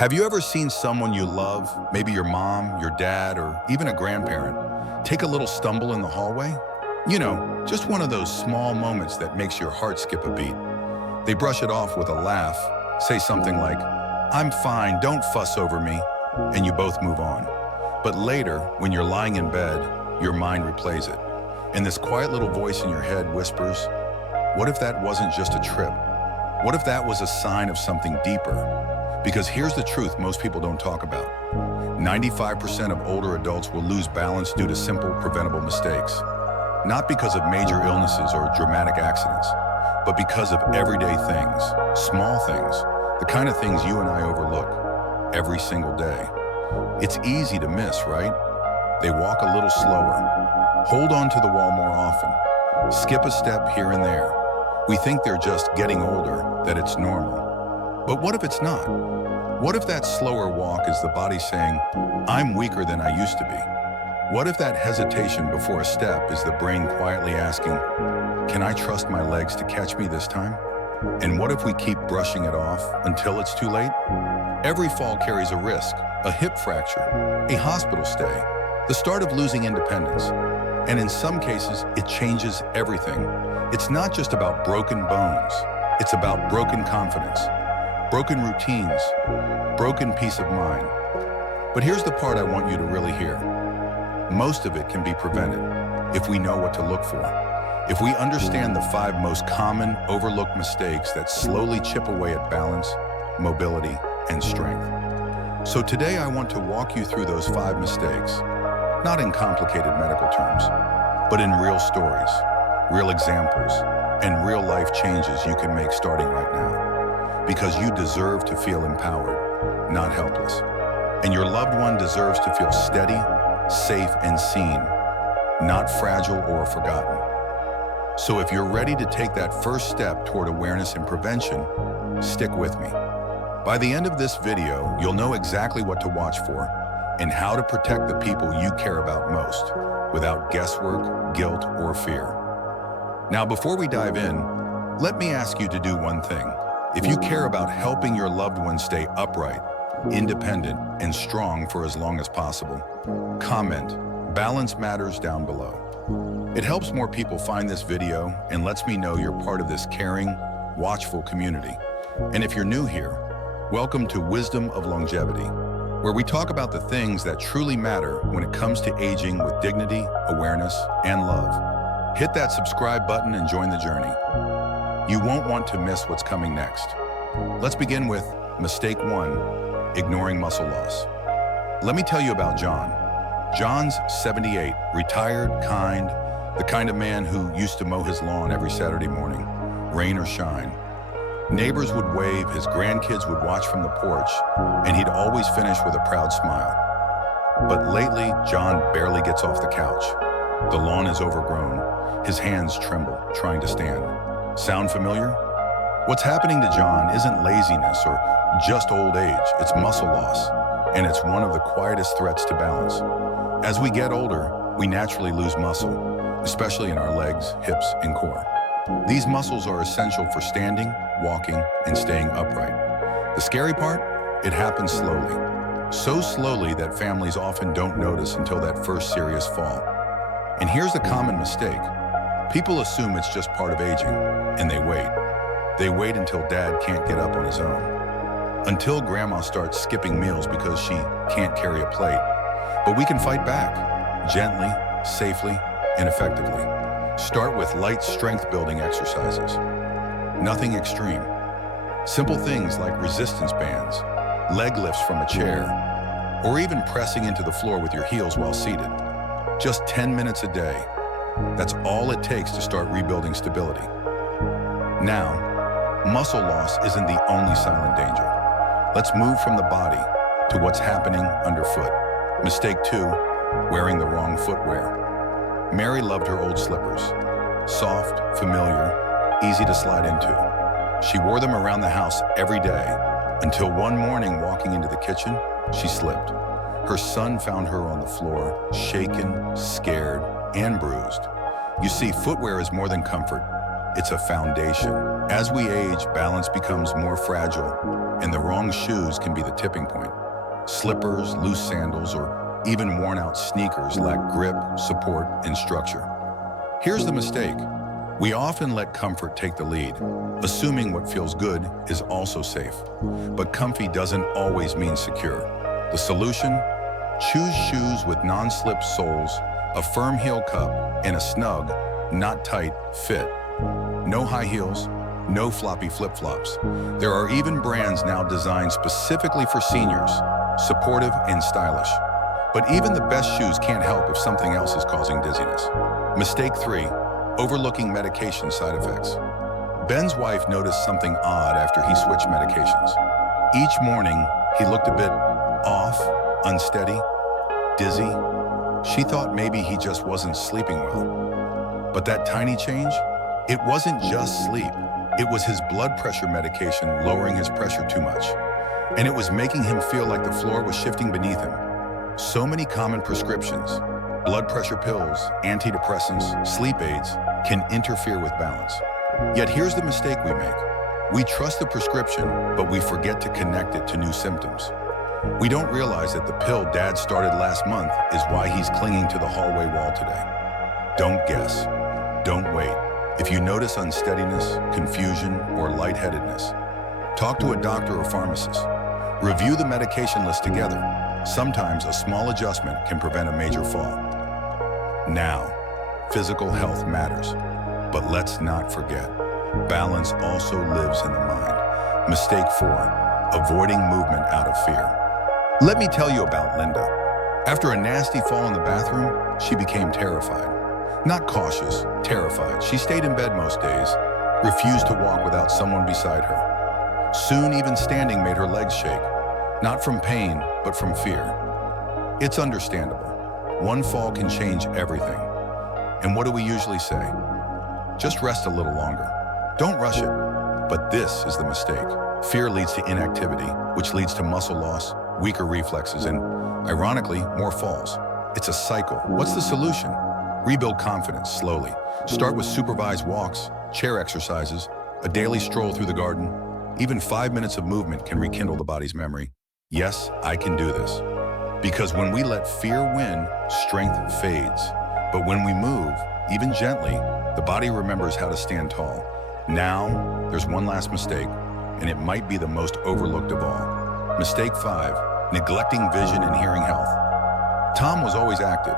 Have you ever seen someone you love, maybe your mom, your dad, or even a grandparent, take a little stumble in the hallway? You know, just one of those small moments that makes your heart skip a beat. They brush it off with a laugh, say something like, "I'm fine, don't fuss over me," and you both move on. But later, when you're lying in bed, your mind replays it. And this quiet little voice in your head whispers, what if that wasn't just a trip? What if that was a sign of something deeper? Because here's the truth most people don't talk about. 95% of older adults will lose balance due to simple, preventable mistakes. Not because of major illnesses or dramatic accidents, but because of everyday things, small things, the kind of things you and I overlook every single day. It's easy to miss, right? They walk a little slower, hold on to the wall more often, skip a step here and there. We think they're just getting older, that it's normal. But what if it's not? What if that slower walk is the body saying, "I'm weaker than I used to be"? What if that hesitation before a step is the brain quietly asking, "Can I trust my legs to catch me this time?" And what if we keep brushing it off until it's too late? Every fall carries a risk, a hip fracture, a hospital stay, the start of losing independence. And in some cases, it changes everything. It's not just about broken bones. It's about broken confidence, broken routines, broken peace of mind. But here's the part I want you to really hear. Most of it can be prevented if we know what to look for. If we understand the 5 most common overlooked mistakes that slowly chip away at balance, mobility, and strength. So today I want to walk you through those 5 mistakes, not in complicated medical terms, but in real stories, real examples, and real life changes you can make starting right now. Because you deserve to feel empowered, not helpless. And your loved one deserves to feel steady, safe, and seen, not fragile or forgotten. So if you're ready to take that first step toward awareness and prevention, stick with me. By the end of this video, you'll know exactly what to watch for and how to protect the people you care about most without guesswork, guilt, or fear. Now, before we dive in, let me ask you to do one thing. If you care about helping your loved one stay upright, independent, and strong for as long as possible, comment "Balance Matters" down below. It helps more people find this video and lets me know you're part of this caring, watchful community. And if you're new here, welcome to Wisdom of Longevity, where we talk about the things that truly matter when it comes to aging with dignity, awareness, and love. Hit that subscribe button and join the journey. You won't want to miss what's coming next. Let's begin with mistake 1, ignoring muscle loss. Let me tell you about John. John's 78, retired, kind, the kind of man who used to mow his lawn every Saturday morning, rain or shine. Neighbors would wave, his grandkids would watch from the porch, and he'd always finish with a proud smile. But lately, John barely gets off the couch. The lawn is overgrown. His hands tremble, trying to stand. Sound familiar? What's happening to John isn't laziness or just old age, it's muscle loss, and it's one of the quietest threats to balance. As we get older, we naturally lose muscle, especially in our legs, hips, and core. These muscles are essential for standing, walking, and staying upright. The scary part? It happens slowly. So slowly that families often don't notice until that first serious fall. And here's the common mistake. People assume it's just part of aging, and they wait. They wait until dad can't get up on his own. Until grandma starts skipping meals because she can't carry a plate. But we can fight back, gently, safely, and effectively. Start with light strength-building exercises. Nothing extreme. Simple things like resistance bands, leg lifts from a chair, or even pressing into the floor with your heels while seated. Just 10 minutes a day. That's all it takes to start rebuilding stability. Now, muscle loss isn't the only silent danger. Let's move from the body to what's happening underfoot. Mistake 2, wearing the wrong footwear. Mary loved her old slippers. Soft, familiar, easy to slide into. She wore them around the house every day until one morning walking into the kitchen, she slipped. Her son found her on the floor, shaken, scared, and bruised. You see, footwear is more than comfort. it's a foundation. As we age, balance becomes more fragile, and the wrong shoes can be the tipping point. Slippers, loose sandals, or even worn-out sneakers lack grip, support, and structure. Here's the mistake. We often let comfort take the lead, assuming what feels good is also safe. But comfy doesn't always mean secure. The solution? Choose shoes with non-slip soles, a firm heel cup, and a snug, not tight, fit. No high heels, no floppy flip-flops. There are even brands now designed specifically for seniors, supportive and stylish. But even the best shoes can't help if something else is causing dizziness. Mistake 3, overlooking medication side effects. Ben's wife noticed something odd after he switched medications. Each morning, he looked a bit off, unsteady, dizzy. She thought maybe he just wasn't sleeping well. But that tiny change? It wasn't just sleep. It was his blood pressure medication lowering his pressure too much. And it was making him feel like the floor was shifting beneath him. So many common prescriptions, blood pressure pills, antidepressants, sleep aids, can interfere with balance. Yet here's the mistake we make. We trust the prescription, but we forget to connect it to new symptoms. We don't realize that the pill Dad started last month is why he's clinging to the hallway wall today. Don't guess. Don't wait. If you notice unsteadiness, confusion, or lightheadedness, talk to a doctor or pharmacist. Review the medication list together. Sometimes a small adjustment can prevent a major fall. Now, physical health matters, but let's not forget, balance also lives in the mind. Mistake 4, avoiding movement out of fear. Let me tell you about Linda. After a nasty fall in the bathroom, she became terrified. Not cautious, terrified. She stayed in bed most days, refused to walk without someone beside her. Soon, even standing made her legs shake, not from pain, but from fear. It's understandable. One fall can change everything. And what do we usually say? Just rest a little longer. Don't rush it. But this is the mistake. Fear leads to inactivity, which leads to muscle loss, weaker reflexes, and, ironically, more falls. It's a cycle. What's the solution? Rebuild confidence slowly. Start with supervised walks, chair exercises, a daily stroll through the garden. Even 5 minutes of movement can rekindle the body's memory. Yes, I can do this. Because when we let fear win, strength fades. But when we move, even gently, the body remembers how to stand tall. Now, there's one last mistake, and it might be the most overlooked of all. Mistake 5, neglecting vision and hearing health. Tom was always active,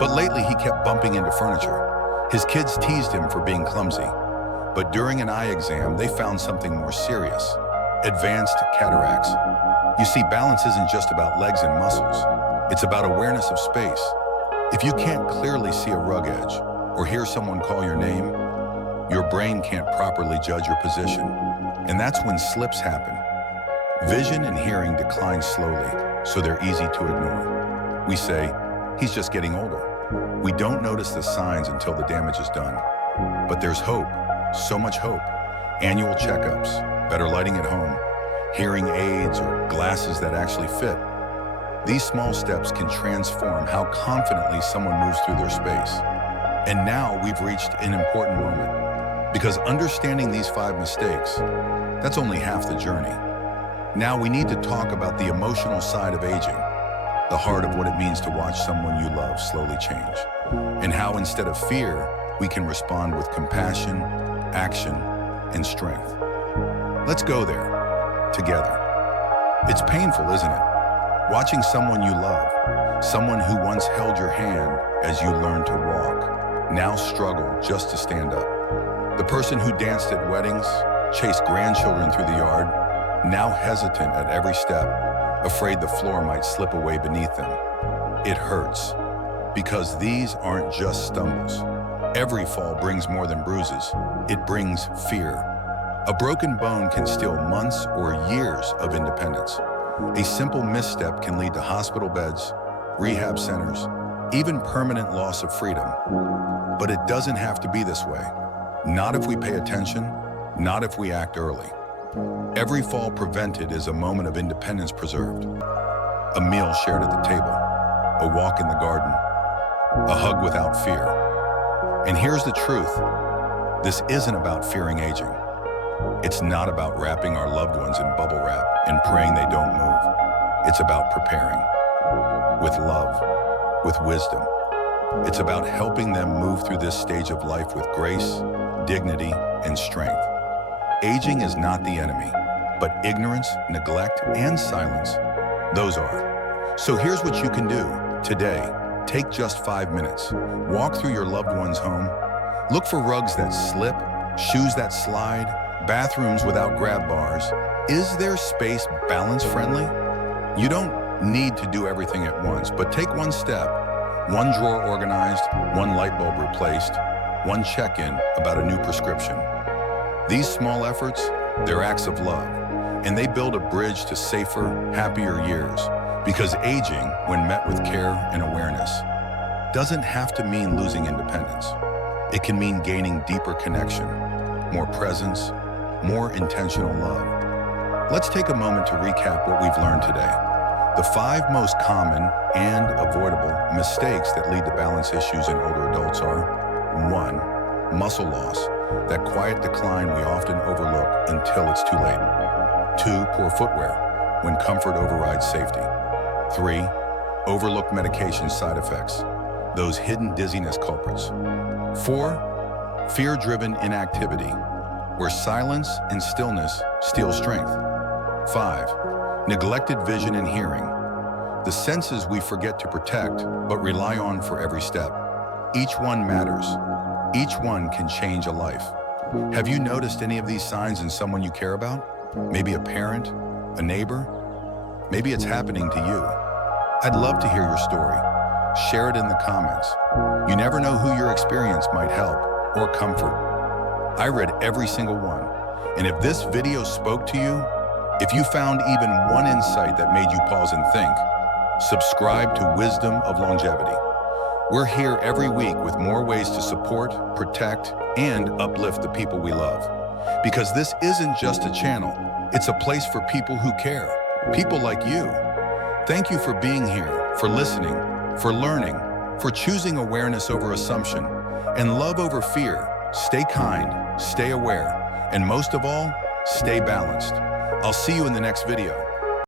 but lately he kept bumping into furniture. His kids teased him for being clumsy. But during an eye exam, they found something more serious: advanced cataracts. You see, balance isn't just about legs and muscles. It's about awareness of space. If you can't clearly see a rug edge or hear someone call your name, your brain can't properly judge your position. And that's when slips happen. Vision and hearing decline slowly, so they're easy to ignore. We say, he's just getting older. We don't notice the signs until the damage is done. But there's hope, so much hope. Annual checkups, better lighting at home, hearing aids or glasses that actually fit. These small steps can transform how confidently someone moves through their space. And now we've reached an important moment, because understanding these 5 mistakes, that's only half the journey. Now we need to talk about the emotional side of aging, the heart of what it means to watch someone you love slowly change, and how instead of fear, we can respond with compassion, action, and strength. Let's go there, together. It's painful, isn't it? Watching someone you love, someone who once held your hand as you learned to walk, now struggle just to stand up. The person who danced at weddings, chased grandchildren through the yard, now hesitant at every step, afraid the floor might slip away beneath them. It hurts, because these aren't just stumbles. Every fall brings more than bruises. It brings fear. A broken bone can steal months or years of independence. A simple misstep can lead to hospital beds, rehab centers, even permanent loss of freedom. But it doesn't have to be this way. Not if we pay attention, not if we act early. Every fall prevented is a moment of independence preserved. A meal shared at the table, a walk in the garden, a hug without fear. And here's the truth. This isn't about fearing aging. It's not about wrapping our loved ones in bubble wrap and praying they don't move. It's about preparing with love, with wisdom. It's about helping them move through this stage of life with grace, dignity, and strength. Aging is not the enemy, but ignorance, neglect, and silence, those are. So here's what you can do today. Take just 5 minutes. Walk through your loved one's home. Look for rugs that slip, shoes that slide, bathrooms without grab bars. Is their space balance friendly? You don't need to do everything at once, but take one step. One drawer organized, one light bulb replaced, one check-in about a new prescription. These small efforts, they're acts of love, and they build a bridge to safer, happier years. Because aging, when met with care and awareness, doesn't have to mean losing independence. It can mean gaining deeper connection, more presence, more intentional love. Let's take a moment to recap what we've learned today. The 5 most common and avoidable mistakes that lead to balance issues in older adults are: 1. Muscle loss, that quiet decline we often overlook until it's too late. 2. Poor footwear, when comfort overrides safety. 3. Overlooked medication side effects, those hidden dizziness culprits. 4. Fear-driven inactivity, where silence and stillness steal strength. 5. Neglected vision and hearing, the senses we forget to protect but rely on for every step. Each one matters. Each one can change a life. Have you noticed any of these signs in someone you care about? Maybe a parent, a neighbor? Maybe it's happening to you. I'd love to hear your story. Share it in the comments. You never know who your experience might help or comfort. I read every single one. And if this video spoke to you, if you found even one insight that made you pause and think, subscribe to Wisdom of Longevity. We're here every week with more ways to support, protect, and uplift the people we love. Because this isn't just a channel, it's a place for people who care, people like you. Thank you for being here, for listening, for learning, for choosing awareness over assumption, and love over fear. Stay kind, stay aware, and most of all, stay balanced. I'll see you in the next video.